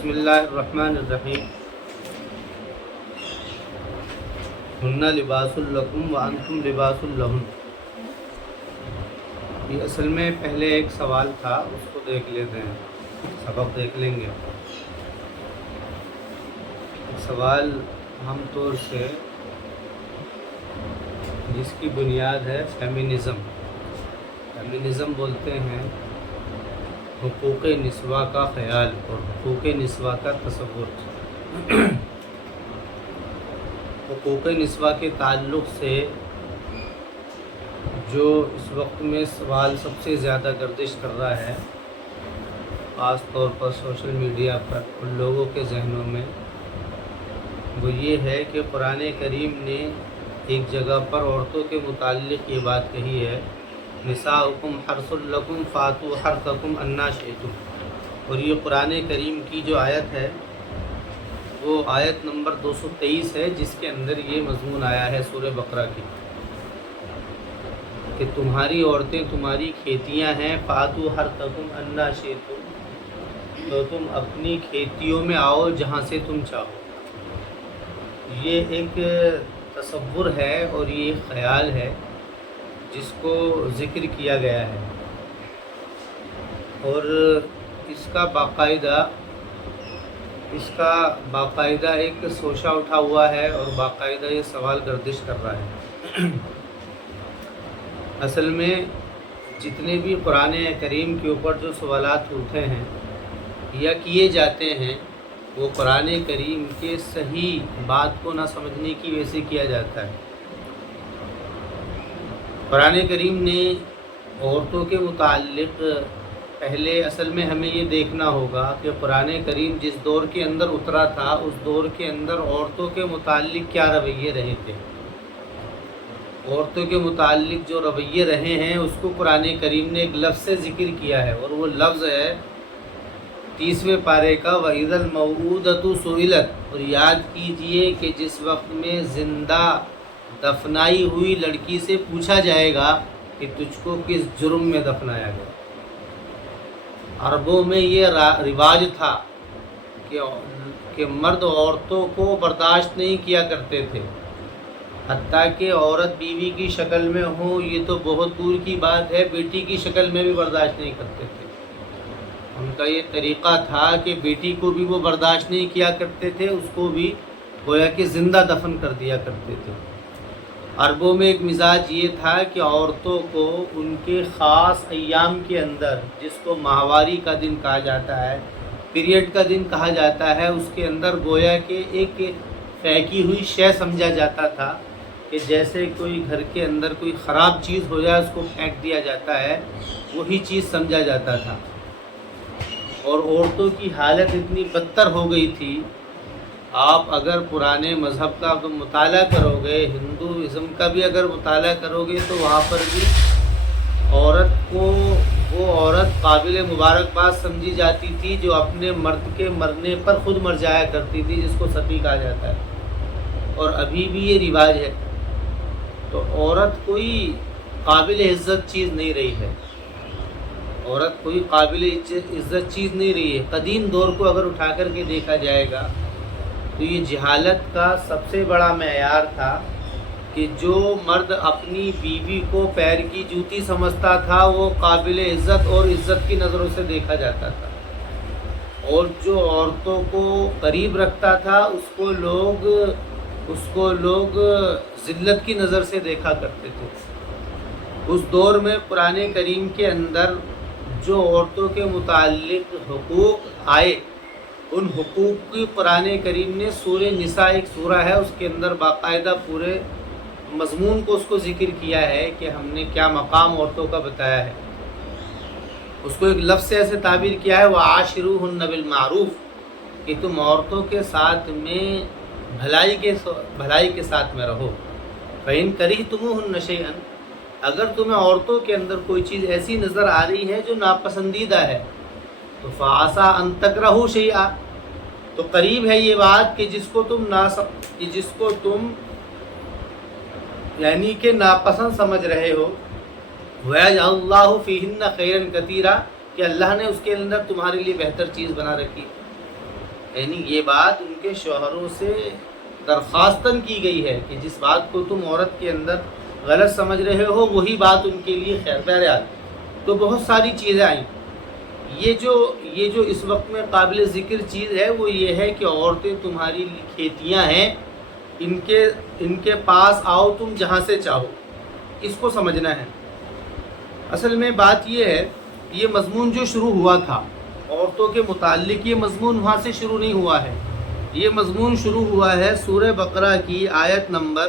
بسم اللہ الرحمن الرحیم ہن لباس لکم وانتم لباس لہن۔ یہ اصل میں پہلے ایک سوال تھا، اس کو دیکھ لیتے ہیں، سبق دیکھ لیں گے۔ سوال عام طور سے جس کی بنیاد ہے فیمنزم بولتے ہیں حقوق نسواں کا خیال اور حقوق نسواں کا تصور۔ حقوق نسواں کے تعلق سے جو اس وقت میں سوال سب سے زیادہ گردش کر رہا ہے، خاص طور پر سوشل میڈیا پر ان لوگوں کے ذہنوں میں، وہ یہ ہے کہ قرآن کریم نے ایک جگہ پر عورتوں کے متعلق یہ بات کہی ہے، نساؤکم حرث لکم فاتوا حرثکم انا شئتم، اور یہ قرآن کریم کی جو آیت ہے وہ آیت نمبر 223 ہے، جس کے اندر یہ مضمون آیا ہے سورہ بقرہ کی کہ تمہاری عورتیں تمہاری کھیتیاں ہیں، فاتوا حرثکم انا شئتم، تو تم اپنی کھیتیوں میں آؤ جہاں سے تم چاہو۔ یہ ایک تصور ہے اور یہ ایک خیال ہے جس کو ذکر کیا گیا ہے، اور اس کا باقاعدہ ایک سوچا اٹھا ہوا ہے اور باقاعدہ یہ سوال گردش کر رہا ہے۔ اصل میں جتنے بھی قرآن کریم کے اوپر جو سوالات اٹھے ہیں یا کیے جاتے ہیں، وہ قرآن کریم کے صحیح بات کو نہ سمجھنے کی وجہ سے کیا جاتا ہے۔ قرآن کریم نے عورتوں کے متعلق پہلے اصل میں ہمیں یہ دیکھنا ہوگا کہ قرآن کریم جس دور کے اندر اترا تھا، اس دور کے اندر عورتوں کے متعلق کیا رویے رہے تھے۔ عورتوں کے متعلق جو رویے رہے ہیں اس کو قرآن کریم نے ایک لفظ سے ذکر کیا ہے، اور وہ لفظ ہے 30ویں پارے کا وَإِذَا الْمَوْءُودَةُ سُئِلَتْ، اور یاد کیجئے کہ جس وقت میں زندہ دفنائی ہوئی لڑکی سے پوچھا جائے گا کہ تجھ کو کس جرم میں دفنایا گیا۔ عربوں میں یہ رواج تھا کہ مرد عورتوں کو برداشت نہیں کیا کرتے تھے، حتیٰ کہ عورت بیوی کی شکل میں ہو یہ تو بہت دور کی بات ہے، بیٹی کی شکل میں بھی برداشت نہیں کرتے تھے۔ ان کا یہ طریقہ تھا کہ بیٹی کو بھی وہ برداشت نہیں کیا کرتے تھے، اس کو بھی گویا کہ زندہ دفن کر دیا کرتے تھے۔ عربوں میں ایک مزاج یہ تھا کہ عورتوں کو ان کے خاص ایام کے اندر، جس کو ماہواری کا دن کہا جاتا ہے، پیریڈ کا دن کہا جاتا ہے، اس کے اندر گویا کہ ایک پھینکی ہوئی شے سمجھا جاتا تھا کہ جیسے کوئی گھر کے اندر کوئی خراب چیز ہو جائے اس کو پھینک دیا جاتا ہے، وہی چیز سمجھا جاتا تھا۔ اور عورتوں کی حالت اتنی بدتر ہو گئی تھی، آپ اگر پرانے مذہب کا مطالعہ کرو گے، ہندوازم کا بھی اگر مطالعہ کرو گے، تو وہاں پر بھی عورت کو وہ عورت قابل مبارکباد سمجھی جاتی تھی جو اپنے مرد کے مرنے پر خود مر جایا کرتی تھی، جس کو ستی کہا جاتا ہے، اور ابھی بھی یہ رواج ہے۔ تو عورت کوئی قابل عزت چیز نہیں رہی ہے، عورت کوئی قابل عزت چیز نہیں رہی ہے۔ قدیم دور کو اگر اٹھا کر کے دیکھا جائے گا تو یہ جہالت کا سب سے بڑا معیار تھا کہ جو مرد اپنی بیوی کو پیر کی جوتی سمجھتا تھا وہ قابل عزت اور عزت کی نظروں سے دیکھا جاتا تھا، اور جو عورتوں کو قریب رکھتا تھا اس کو لوگ ذلت کی نظر سے دیکھا کرتے تھے۔ اس دور میں قرآن کریم کے اندر جو عورتوں کے متعلق حقوق آئے، ان حقوق کی قرآن کریم نے سورہ نساء ایک سورہ ہے، اس کے اندر باقاعدہ پورے مضمون کو اس کو ذکر کیا ہے کہ ہم نے کیا مقام عورتوں کا بتایا ہے۔ اس کو ایک لفظ سے ایسے تعبیر کیا ہے وَعَاشِرُوهُنَّ بِالْمَعْرُوفِ، کہ تم عورتوں کے ساتھ میں بھلائی کے ساتھ میں رہو۔ فَإِن كَرِهْتُمُوهُنَّ شَيْئًا، اگر تمہیں عورتوں کے اندر کوئی چیز ایسی نظر آ رہی ہے جو ناپسندیدہ ہے، تو فَعَسَىٰ أَن تَكْرَهُوا شَيْئًا، تو قریب ہے یہ بات کہ جس کو تم یعنی کہ ناپسند سمجھ رہے ہو، وَيَجْعَلُ اللَّهُ فِيهِنَّ خَيْرًا كَثِيرًا، کہ اللہ نے اس کے اندر تمہارے لیے بہتر چیز بنا رکھی۔ یعنی یہ بات ان کے شوہروں سے درخواستن کی گئی ہے کہ جس بات کو تم عورت کے اندر غلط سمجھ رہے ہو وہی بات ان کے لیے خیر. بہرحال تو بہت ساری چیزیں آئیں. یہ جو اس وقت میں قابل ذکر چیز ہے وہ یہ ہے کہ عورتیں تمہاری کھیتیاں ہیں، ان کے پاس آؤ تم جہاں سے چاہو. اس کو سمجھنا ہے. اصل میں بات یہ ہے، یہ مضمون جو شروع ہوا تھا عورتوں کے متعلق، یہ مضمون وہاں سے شروع نہیں ہوا ہے. یہ مضمون شروع ہوا ہے سورہ بقرہ کی آیت نمبر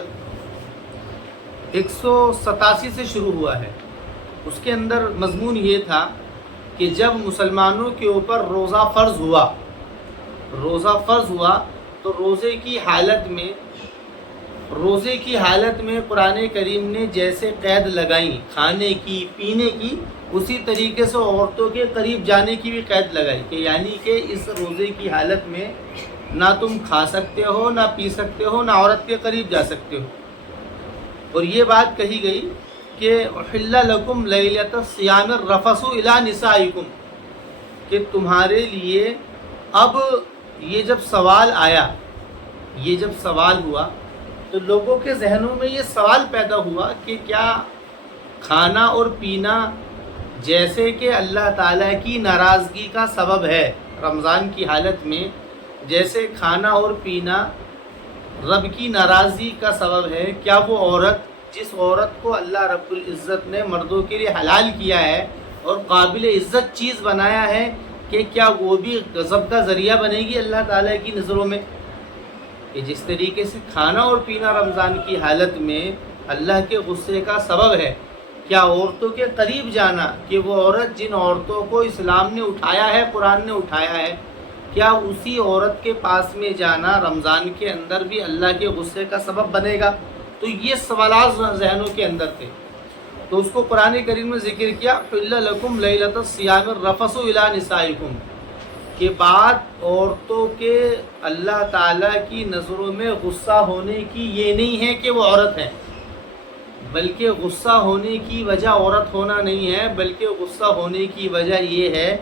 187 سے شروع ہوا ہے. اس کے اندر مضمون یہ تھا کہ جب مسلمانوں کے اوپر روزہ فرض ہوا تو روزے کی حالت میں قرآن کریم نے جیسے قید لگائیں کھانے کی پینے کی، اسی طریقے سے عورتوں کے قریب جانے کی بھی قید لگائی کہ یعنی کہ اس روزے کی حالت میں نہ تم کھا سکتے ہو، نہ پی سکتے ہو، نہ عورت کے قریب جا سکتے ہو. اور یہ بات کہی گئی کہ احل لکم لیلۃ الصیام الرفث الی نسائکم، کہ تمہارے لیے اب یہ جب سوال ہوا تو لوگوں کے ذہنوں میں یہ سوال پیدا ہوا کہ کیا کھانا اور پینا جیسے کہ اللہ تعالیٰ کی ناراضگی کا سبب ہے رمضان کی حالت میں، جیسے کھانا اور پینا رب کی ناراضگی کا سبب ہے، کیا وہ عورت جس عورت کو اللہ رب العزت نے مردوں کے لیے حلال کیا ہے اور قابل عزت چیز بنایا ہے، کہ کیا وہ بھی غضب کا ذریعہ بنے گی اللہ تعالیٰ کی نظروں میں؟ کہ جس طریقے سے کھانا اور پینا رمضان کی حالت میں اللہ کے غصے کا سبب ہے، کیا عورتوں کے قریب جانا، کہ وہ عورت جن عورتوں کو اسلام نے اٹھایا ہے، قرآن نے اٹھایا ہے، کیا اسی عورت کے پاس میں جانا رمضان کے اندر بھی اللہ کے غصے کا سبب بنے گا؟ تو یہ سوالات ذہنوں کے اندر تھے. تو اس کو قرآن کریم میں ذکر کیا احل لکم لیلۃ الصیام الرفث الی نسائکم، کہ بات عورتوں کے اللہ تعالیٰ کی نظروں میں غصہ ہونے کی یہ نہیں ہے کہ وہ عورت ہے، بلکہ غصہ ہونے کی وجہ عورت ہونا نہیں ہے، بلکہ غصہ ہونے کی وجہ یہ ہے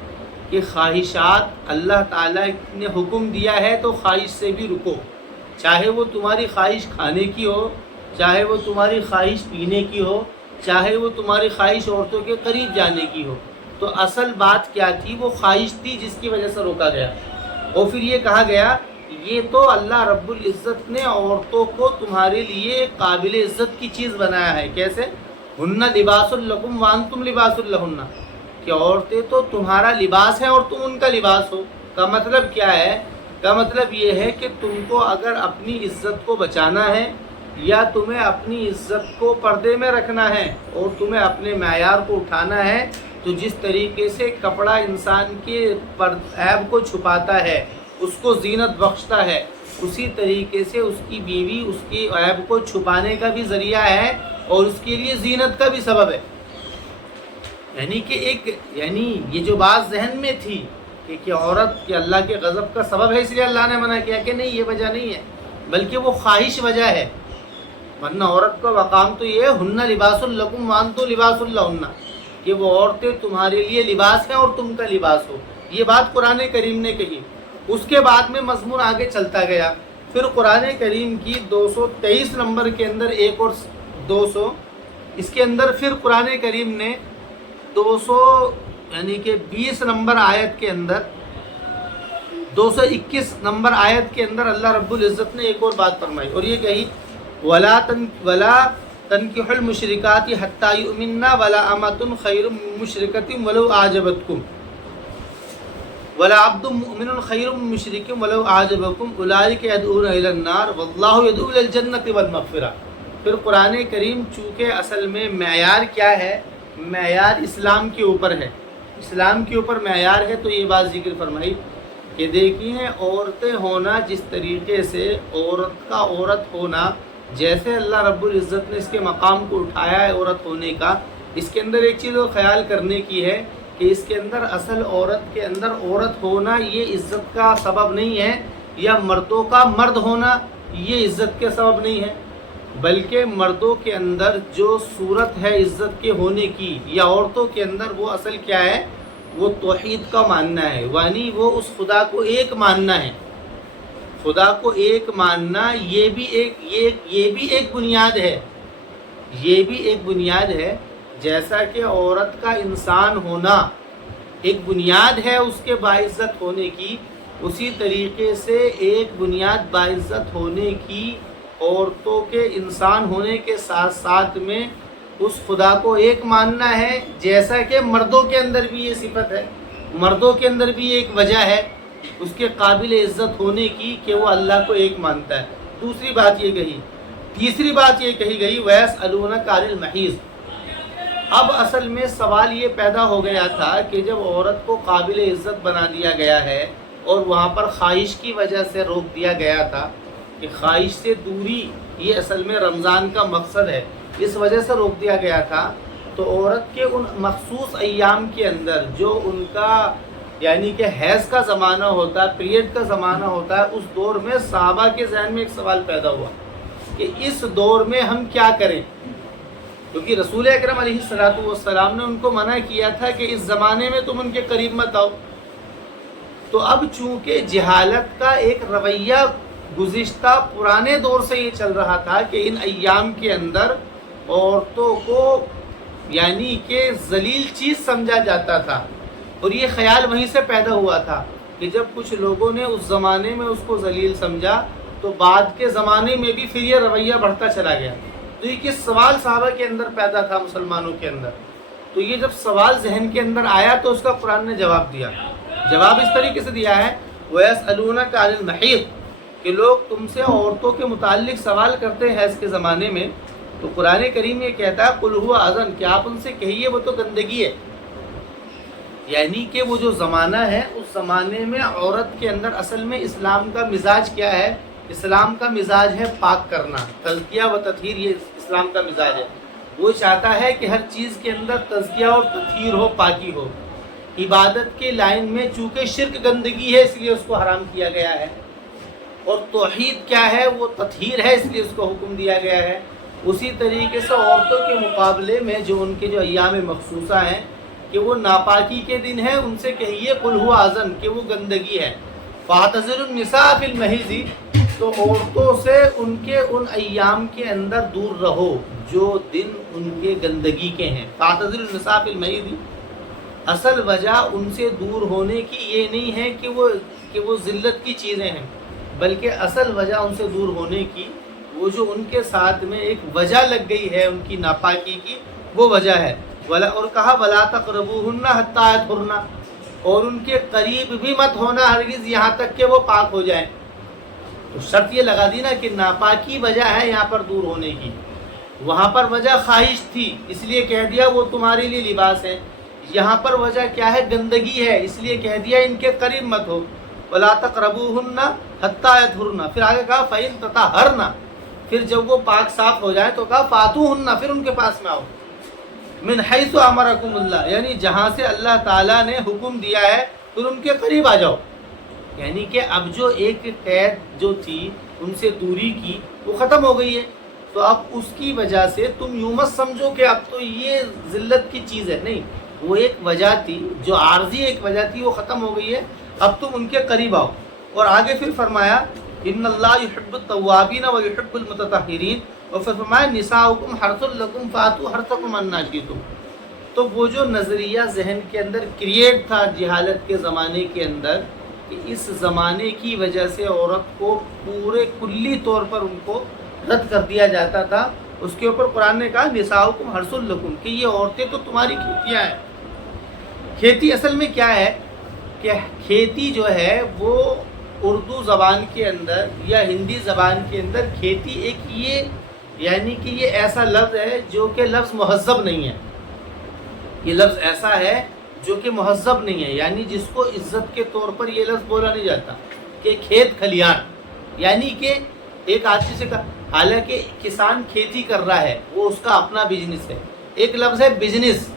کہ خواہشات اللہ تعالیٰ نے حکم دیا ہے تو خواہش سے بھی رکو، چاہے وہ تمہاری خواہش کھانے کی ہو، چاہے وہ تمہاری خواہش پینے کی ہو، چاہے وہ تمہاری خواہش عورتوں کے قریب جانے کی ہو. تو اصل بات کیا تھی؟ وہ خواہش تھی جس کی وجہ سے روکا گیا. اور پھر یہ کہا گیا یہ تو اللہ رب العزت نے عورتوں کو تمہارے لیے قابل عزت کی چیز بنایا ہے. کیسے؟ ہن لباس لکم وانتم لباس لہن، کہ عورتیں تو تمہارا لباس ہیں اور تم ان کا لباس ہو. کا مطلب کیا ہے؟ کا مطلب یہ ہے کہ تم کو اگر اپنی عزت کو بچانا ہے یا تمہیں اپنی عزت کو پردے میں رکھنا ہے اور تمہیں اپنے معیار کو اٹھانا ہے، تو جس طریقے سے کپڑا انسان کے عیب کو چھپاتا ہے، اس کو زینت بخشتا ہے، اسی طریقے سے اس کی بیوی اس کی عیب کو چھپانے کا بھی ذریعہ ہے اور اس کے لیے زینت کا بھی سبب ہے. یعنی کہ یہ جو بات ذہن میں تھی کہ عورت کے اللہ کے غضب کا سبب ہے اس لیے اللہ نے منع کیا، کہ نہیں، یہ وجہ نہیں ہے، بلکہ وہ خواہش وجہ ہے. ورنہ عورت کا مقام تو یہ ہے ہن لباس لکم وانتم لباس لہن، کہ وہ عورتیں تمہارے لیے لباس ہیں اور تم کا لباس ہو. یہ بات قرآن کریم نے کہی. اس کے بعد میں مضمون آگے چلتا گیا. پھر قرآن کریم کی 223 نمبر کے اندر ایک اور 200، اس کے اندر پھر قرآن کریم نے 20 نمبر آیت کے اندر 221 نمبر آیت کے اندر اللہ رب العزت نے ایک اور بات فرمائی اور یہ کہی ولا تنکحوا المشرکات حتی یؤمنن ولا امۃ خیر من مشرکۃ ولو اعجبتکم ولا عبد مؤمن خیر من مشرک ولو اعجبکم اولئک یدعون الی النار واللہ یدعو الی الجنۃ والمغفرہ. پھر قرآن کریم چونکہ اصل میں معیار کیا ہے؟ معیار اسلام کے اوپر ہے. اسلام کے اوپر معیار ہے تو یہ بات ذکر فرمائی کہ دیکھیے عورتیں ہونا جس طریقے سے عورت کا عورت ہونا، جیسے اللہ رب العزت نے اس کے مقام کو اٹھایا ہے عورت ہونے کا، اس کے اندر ایک چیز اور خیال کرنے کی ہے کہ اس کے اندر اصل عورت کے اندر عورت ہونا یہ عزت کا سبب نہیں ہے، یا مردوں کا مرد ہونا یہ عزت کے سبب نہیں ہے، بلکہ مردوں کے اندر جو صورت ہے عزت کے ہونے کی یا عورتوں کے اندر وہ اصل کیا ہے؟ وہ توحید کا ماننا ہے، یعنی وہ اس خدا کو ایک ماننا ہے. خدا کو ایک ماننا یہ بھی ایک بنیاد ہے، یہ بھی ایک بنیاد ہے۔ جیسا کہ عورت کا انسان ہونا ایک بنیاد ہے اس کے باعزت ہونے کی، اسی طریقے سے ایک بنیاد باعزت ہونے کی عورتوں کے انسان ہونے کے ساتھ ساتھ میں اس خدا کو ایک ماننا ہے، جیسا کہ مردوں کے اندر بھی یہ صفت ہے، مردوں کے اندر بھی ایک وجہ ہے اس کے قابل عزت ہونے کی کہ وہ اللہ کو ایک مانتا ہے۔ دوسری بات یہ کہی، تیسری بات یہ کہی گئی وَيَسْأَلُونَكَ عَنِ الْمَحِيضِ۔ اب اصل میں سوال یہ پیدا ہو گیا تھا کہ جب عورت کو قابل عزت بنا دیا گیا ہے اور وہاں پر خواہش کی وجہ سے روک دیا گیا تھا کہ خواہش سے دوری یہ اصل میں رمضان کا مقصد ہے، اس وجہ سے روک دیا گیا تھا، تو عورت کے ان مخصوص ایام کے اندر جو ان کا یعنی کہ حیض کا زمانہ ہوتا ہے، پیریڈ کا زمانہ ہوتا ہے، اس دور میں صحابہ کے ذہن میں ایک سوال پیدا ہوا کہ اس دور میں ہم کیا کریں، کیونکہ رسول اکرم علیہ الصلوۃ والسلام نے ان کو منع کیا تھا کہ اس زمانے میں تم ان کے قریب مت آؤ۔ تو اب چونکہ جہالت کا ایک رویہ گزشتہ پرانے دور سے یہ چل رہا تھا کہ ان ایام کے اندر عورتوں کو یعنی کہ ذلیل چیز سمجھا جاتا تھا، اور یہ خیال وہیں سے پیدا ہوا تھا کہ جب کچھ لوگوں نے اس زمانے میں اس کو ذلیل سمجھا تو بعد کے زمانے میں بھی پھر یہ رویہ بڑھتا چلا گیا۔ تو یہ کس سوال صحابہ کے اندر پیدا تھا، مسلمانوں کے اندر، تو یہ جب سوال ذہن کے اندر آیا تو اس کا قرآن نے جواب دیا۔ جواب اس طریقے سے دیا ہے وَيَسْأَلُونَكَ عَنِ الْمَحِيضِ کہ لوگ تم سے عورتوں کے متعلق سوال کرتے ہیں حیض کے زمانے میں، تو قرآن کریم یہ کہتا ہے قُلْ هُوَ أَذًى کہ آپ ان سے کہیے وہ تو گندگی ہے، یعنی کہ وہ جو زمانہ ہے اس زمانے میں عورت کے اندر اصل میں اسلام کا مزاج کیا ہے، اسلام کا مزاج ہے پاک کرنا، تزکیہ و تطہیر، یہ اسلام کا مزاج ہے۔ وہ چاہتا ہے کہ ہر چیز کے اندر تزکیہ اور تطہیر ہو، پاکی ہو۔ عبادت کے لائن میں چونکہ شرک گندگی ہے اس لیے اس کو حرام کیا گیا ہے، اور توحید کیا ہے، وہ تطہیر ہے، اس لیے اس کو حکم دیا گیا ہے۔ اسی طریقے سے عورتوں کے مقابلے میں جو ان کے جو ایام مخصوصہ ہیں کہ وہ ناپاکی کے دن ہیں، ان سے کہیے قُلْ هُوَ أَذًى کہ وہ گندگی ہے۔ فَاعْتَزِلُوا النِّسَاءَ فِي الْمَحِيضِ تو عورتوں سے ان کے ان ایام کے اندر دور رہو جو دن ان کے گندگی کے ہیں۔ فَاعْتَزِلُوا النِّسَاءَ فِي الْمَحِيضِ اصل وجہ ان سے دور ہونے کی یہ نہیں ہے کہ وہ ذلت کی چیزیں ہیں، بلکہ اصل وجہ ان سے دور ہونے کی وہ جو ان کے ساتھ میں ایک وجہ لگ گئی ہے ان کی ناپاکی کی، وہ وجہ ہے۔ اور کہا وَلَا تَقْرَبُوهُنَّ حَتَّىٰ يَطْهُرْنَ اور ان کے قریب بھی مت ہونا ہرگز یہاں تک کہ وہ پاک ہو جائیں۔ تو شرط یہ لگا دی نا کہ ناپاکی وجہ ہے یہاں پر دور ہونے کی، وہاں پر وجہ خواہش تھی اس لیے کہہ دیا وہ تمہارے لیے لباس ہے، یہاں پر وجہ کیا ہے، گندگی ہے، اس لیے کہہ دیا ان کے قریب مت ہو۔ وَلَا تَقْرَبُوهُنَّ حَتَّىٰ يَطْهُرْنَ پھر آگے کہا فَإِن تَطَهَّرْنَ پھر جب وہ پاک صاف ہو جائیں تو کہا فَأْتُوهُنَّ پھر ان کے پاس میں آؤ، من حیث امرکم اللہ یعنی جہاں سے اللہ تعالیٰ نے حکم دیا ہے پھر ان کے قریب آ جاؤ، یعنی کہ اب جو ایک قید جو تھی ان سے دوری کی وہ ختم ہو گئی ہے، تو اب اس کی وجہ سے تم یوں مت سمجھو کہ اب تو یہ ذلت کی چیز ہے، نہیں، وہ ایک وجہ تھی جو عارضی ایک وجہ تھی وہ ختم ہو گئی ہے، اب تم ان کے قریب آؤ۔ اور آگے پھر فرمایا ان اللہ یحب التوابین و یحب المتطہرین، اور پھر فرمایا نساؤکم حرث لکم فاتوا حرثکم انا شئتم۔ تو وہ جو نظریہ ذہن کے اندر کریٹ تھا جہالت کے زمانے کے اندر کہ اس زمانے کی وجہ سے عورت کو پورے کلی طور پر ان کو رد کر دیا جاتا تھا، اس کے اوپر قرآن نے کہا نساؤکم حرث لکم کہ یہ عورتیں تو تمہاری کھیتیاں ہیں۔ کھیتی اصل میں کیا ہے کہ کھیتی جو ہے وہ اردو زبان کے اندر یا ہندی زبان کے اندر کھیتی ایک یہ یعنی کہ یہ ایسا لفظ ہے جو کہ لفظ مہذب نہیں ہے، یہ لفظ ایسا ہے جو کہ مہذب نہیں ہے، یعنی جس کو عزت کے طور پر یہ لفظ بولا نہیں جاتا کہ کھیت کھلیان، یعنی کہ ایک آدمی سے حالانکہ کسان کھیتی کر رہا ہے وہ اس کا اپنا بزنس ہے، ایک لفظ ہے بزنس،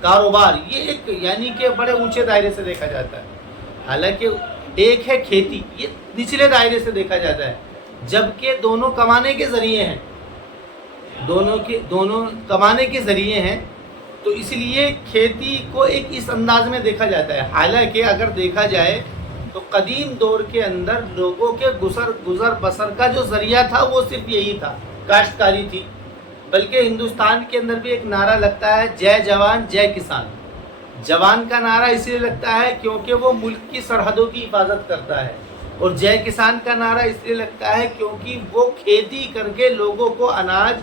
کاروبار، یہ ایک یعنی کہ بڑے اونچے دائرے سے دیکھا جاتا ہے، حالانکہ ایک ہے کھیتی، یہ نچلے دائرے سے دیکھا جاتا ہے، جبکہ دونوں کمانے کے ذریعے ہیں، دونوں کمانے کے ذریعے ہیں، تو اس لیے کھیتی کو ایک اس انداز میں دیکھا جاتا ہے۔ حالانکہ اگر دیکھا جائے تو قدیم دور کے اندر لوگوں کے گزر بسر کا جو ذریعہ تھا وہ صرف یہی تھا، کاشتکاری تھی۔ بلکہ ہندوستان کے اندر بھی ایک نعرہ لگتا ہے، جے جوان جے کسان۔ جوان کا نعرہ اس لیے لگتا ہے کیونکہ وہ ملک کی سرحدوں کی حفاظت کرتا ہے، اور جے کسان کا نعرہ اس لیے لگتا ہے کیونکہ وہ کھیتی کر کے لوگوں کو اناج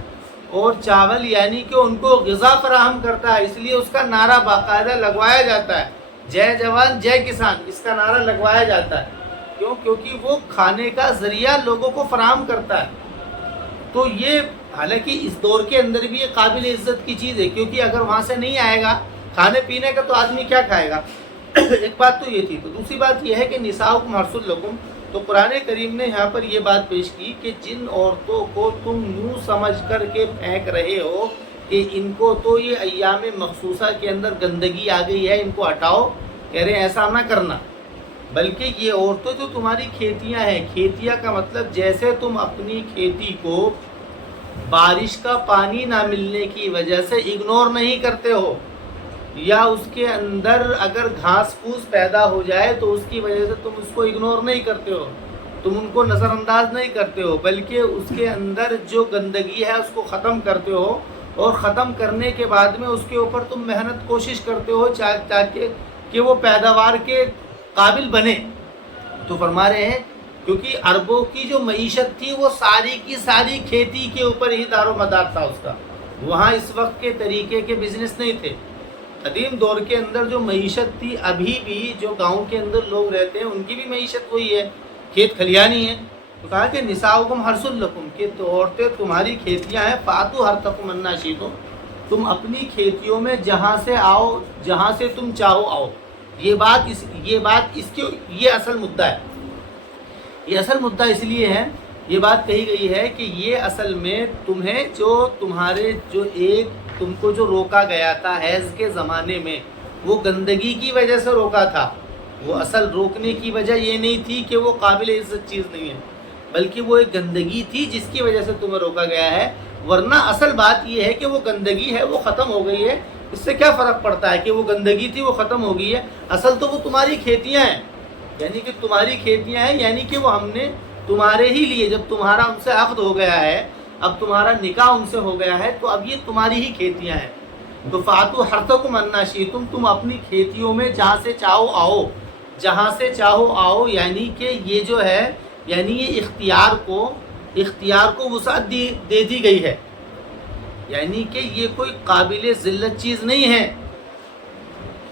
اور چاول یعنی کہ ان کو غذا فراہم کرتا ہے، اس لیے اس کا نعرہ باقاعدہ لگوایا جاتا ہے، جے جوان جے کسان، اس کا نعرہ لگوایا جاتا ہے۔ کیوں؟ کیونکہ وہ کھانے کا ذریعہ لوگوں کو فراہم کرتا ہے۔ تو یہ حالانکہ اس دور کے اندر بھی یہ قابل عزت کی چیز ہے، کیونکہ اگر وہاں سے نہیں آئے گا کھانے پینے کا تو آدمی کیا کھائے گا؟ ایک بات تو یہ تھی۔ تو دوسری بات یہ ہے کہ نساؤکم حرث لکم، تو قرآن کریم نے یہاں پر یہ بات پیش کی کہ جن عورتوں کو تم یوں سمجھ کر کے پھینک رہے ہو کہ ان کو تو یہ ایام مخصوصہ کے اندر گندگی آ گئی ہے، ان کو ہٹاؤ، کہہ رہے ہیں ایسا نہ کرنا، بلکہ یہ عورتیں جو تمہاری کھیتیاں ہیں، کھیتیاں کا مطلب جیسے تم اپنی کھیتی کو بارش کا پانی نہ ملنے کی وجہ سے اگنور نہیں کرتے ہو، یا اس کے اندر اگر گھاس پھوس پیدا ہو جائے تو اس کی وجہ سے تم اس کو اگنور نہیں کرتے ہو، تم ان کو نظر انداز نہیں کرتے ہو، بلکہ اس کے اندر جو گندگی ہے اس کو ختم کرتے ہو، اور ختم کرنے کے بعد میں اس کے اوپر تم محنت کوشش کرتے ہو تاکہ کہ وہ پیداوار کے قابل بنے۔ تو فرما رہے ہیں کیونکہ عربوں کی جو معیشت تھی وہ ساری کی ساری کھیتی کے اوپر ہی دار و مدار تھا اس کا، وہاں اس وقت کے طریقے کے بزنس نہیں تھے۔ قدیم دور کے اندر جو معیشت تھی، ابھی بھی جو گاؤں کے اندر لوگ رہتے ہیں ان کی بھی معیشت وہی ہے، کھیت کھلیانی ہے۔ تو کہا کہ نساؤکم حرث لکم، کہ عورتیں تمہاری کھیتیاں ہیں، فاتوا حرثکم انا شئتم، تم اپنی کھیتیوں میں جہاں سے آؤ، جہاں سے تم چاہو آؤ۔ یہ اصل مدعا ہے۔ یہ اصل مدعا اس لیے ہے، یہ بات کہی گئی ہے کہ یہ اصل میں تمہیں تم کو جو روکا گیا تھا حیض کے زمانے میں، وہ گندگی کی وجہ سے روکا تھا۔ وہ اصل روکنے کی وجہ یہ نہیں تھی کہ وہ قابل عزت چیز نہیں ہے، بلکہ وہ ایک گندگی تھی جس کی وجہ سے تمہیں روکا گیا ہے، ورنہ اصل بات یہ ہے کہ وہ گندگی ہے، وہ ختم ہو گئی ہے۔ اس سے کیا فرق پڑتا ہے کہ وہ گندگی تھی وہ ختم ہو گئی ہے؟ اصل تو وہ تمہاری کھیتیاں ہیں، یعنی کہ تمہاری کھیتیاں ہیں، یعنی کہ وہ ہم نے تمہارے ہی لیے، جب تمہارا ان سے عقد ہو گیا ہے، اب تمہارا نکاح ان سے ہو گیا ہے، تو اب یہ تمہاری ہی کھیتیاں ہیں۔ تو فاتوا حرثکم انا شئتم، تم اپنی کھیتیوں میں جہاں سے چاہو آؤ، جہاں سے چاہو آؤ، یعنی کہ یہ جو ہے، یعنی یہ اختیار کو وسعت دے دی گئی ہے، یعنی کہ یہ کوئی قابل ذلت چیز نہیں ہے۔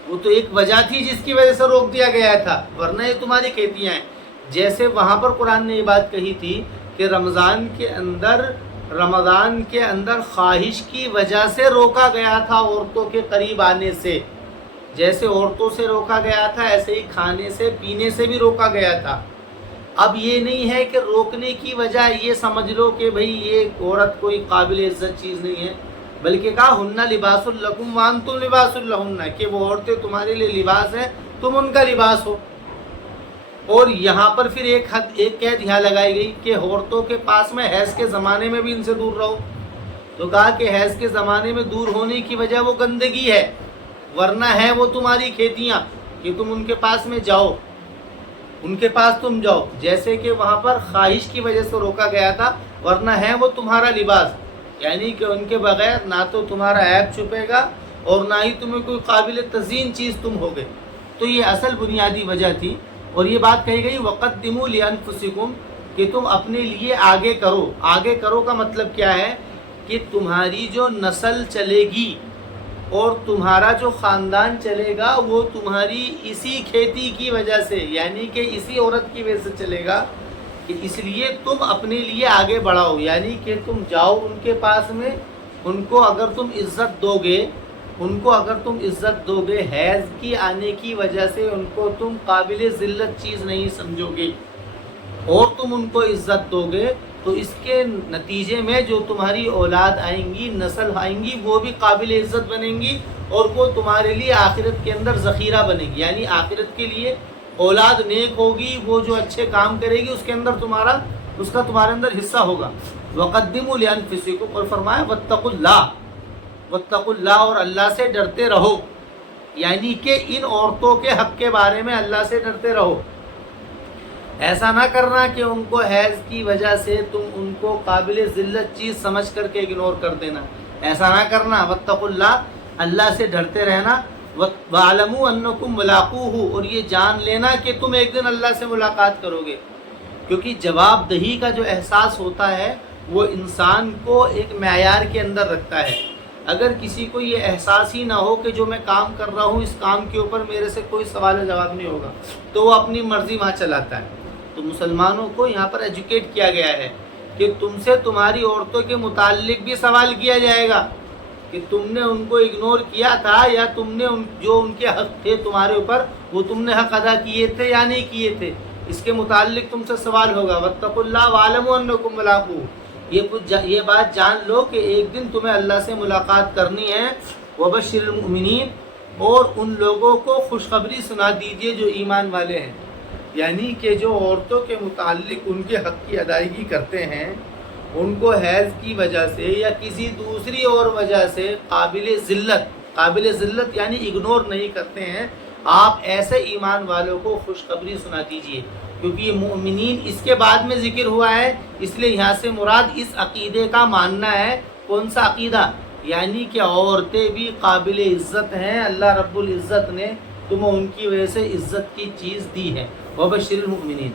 وہ تو ایک وجہ تھی جس کی وجہ سے روک دیا گیا تھا، ورنہ یہ تمہاری کھیتیاں ہیں۔ جیسے وہاں پر قرآن نے یہ بات کہی تھی کہ رمضان کے اندر خواہش کی وجہ سے روکا گیا تھا عورتوں کے قریب آنے سے، جیسے عورتوں سے روکا گیا تھا ایسے ہی کھانے سے پینے سے بھی روکا گیا تھا۔ اب یہ نہیں ہے کہ روکنے کی وجہ یہ سمجھ لو کہ بھئی یہ عورت کوئی قابل عزت چیز نہیں ہے، بلکہ کہا ہن لباس لکم وانتم لباس لہن، کہ وہ عورتیں تمہارے لیے لباس ہیں، تم ان کا لباس ہو۔ اور یہاں پر پھر ایک قید یہاں لگائی گئی کہ عورتوں کے پاس میں حیض کے زمانے میں بھی ان سے دور رہو۔ تو کہا کہ حیض کے زمانے میں دور ہونے کی وجہ وہ گندگی ہے، ورنہ ہے وہ تمہاری کھیتیاں، کہ تم ان کے پاس میں جاؤ، ان کے پاس تم جاؤ، جیسے کہ وہاں پر خواہش کی وجہ سے روکا گیا تھا، ورنہ ہے وہ تمہارا لباس، یعنی کہ ان کے بغیر نہ تو تمہارا عیب چھپے گا اور نہ ہی تمہیں کوئی قابل تزئین چیز تم ہوگے۔ تو یہ اصل بنیادی وجہ تھی۔ اور یہ بات کہی گئی وَقَدِّمُوا لِأَنفُسِكُمْ، کہ تم اپنے لیے آگے کرو۔ آگے کرو کا مطلب کیا ہے کہ تمہاری جو نسل چلے گی اور تمہارا جو خاندان چلے گا وہ تمہاری اسی کھیتی کی وجہ سے، یعنی کہ اسی عورت کی وجہ سے چلے گا، کہ اس لیے تم اپنے لیے آگے بڑھاؤ، یعنی کہ تم جاؤ ان کے پاس میں، ان کو اگر تم عزت دو گے، حیض کی آنے کی وجہ سے ان کو تم قابل ذلت چیز نہیں سمجھو گے، اور تم ان کو عزت دو گے تو اس کے نتیجے میں جو تمہاری اولاد آئیں گی، نسل آئیں گی، وہ بھی قابل عزت بنیں گی، اور وہ تمہارے لیے آخرت کے اندر ذخیرہ بنے گی، یعنی آخرت کے لیے اولاد نیک ہوگی، وہ جو اچھے کام کرے گی اس کا تمہارے اندر حصہ ہوگا۔ وَقَدِّمُوا لِأَنفُسِكُمْ، اور فرمایا وَاتَّقُوا اللَّهَ، اور اللہ سے ڈرتے رہو، یعنی کہ ان عورتوں کے حق کے بارے میں اللہ سے ڈرتے رہو۔ ایسا نہ کرنا کہ ان کو حیض کی وجہ سے تم ان کو قابل ذلت چیز سمجھ کر کے اگنور کر دینا، ایسا نہ کرنا۔ واتقوا اللہ، اللہ سے ڈرتے رہنا۔ وَاعْلَمُوا أَنَّكُمْ مُلَاقُوهُ، اور یہ جان لینا کہ تم ایک دن اللہ سے ملاقات کرو گے، کیونکہ جواب دہی کا جو احساس ہوتا ہے وہ انسان کو ایک معیار کے اندر رکھتا ہے۔ اگر کسی کو یہ احساس ہی نہ ہو کہ جو میں کام کر رہا ہوں اس کام کے اوپر میرے سے کوئی سوال و جواب نہیں ہوگا، تو وہ اپنی مرضی وہاں چلاتا ہے۔ تو مسلمانوں کو یہاں پر ایجوکیٹ کیا گیا ہے کہ تم سے تمہاری عورتوں کے متعلق بھی سوال کیا جائے گا کہ تم نے ان کو اگنور کیا تھا، یا تم نے جو ان کے حق تھے تمہارے اوپر وہ تم نے حق ادا کیے تھے یا نہیں کیے تھے، اس کے متعلق تم سے سوال ہوگا۔ واتقوا اللہ وَاعْلَمُوا أَنَّكُمْ مُلَاقُوهُ، یہ بات جان لو کہ ایک دن تمہیں اللہ سے ملاقات کرنی ہے۔ وَبَشِّرِ الْمُؤْمِنِينَ، اور ان لوگوں کو خوشخبری سنا دیجئے جو ایمان والے ہیں، یعنی کہ جو عورتوں کے متعلق ان کے حق کی ادائیگی کرتے ہیں، ان کو حیض کی وجہ سے یا کسی دوسری اور وجہ سے قابل ذلت یعنی اگنور نہیں کرتے ہیں، آپ ایسے ایمان والوں کو خوشخبری سنا دیجئے، کیونکہ یہ مومنین اس کے بعد میں ذکر ہوا ہے، اس لیے یہاں سے مراد اس عقیدے کا ماننا ہے۔ کون سا عقیدہ؟ یعنی کہ عورتیں بھی قابل عزت ہیں، اللہ رب العزت نے تمہیں ان کی وجہ سے عزت کی چیز دی ہے۔ وبشر المؤمنین۔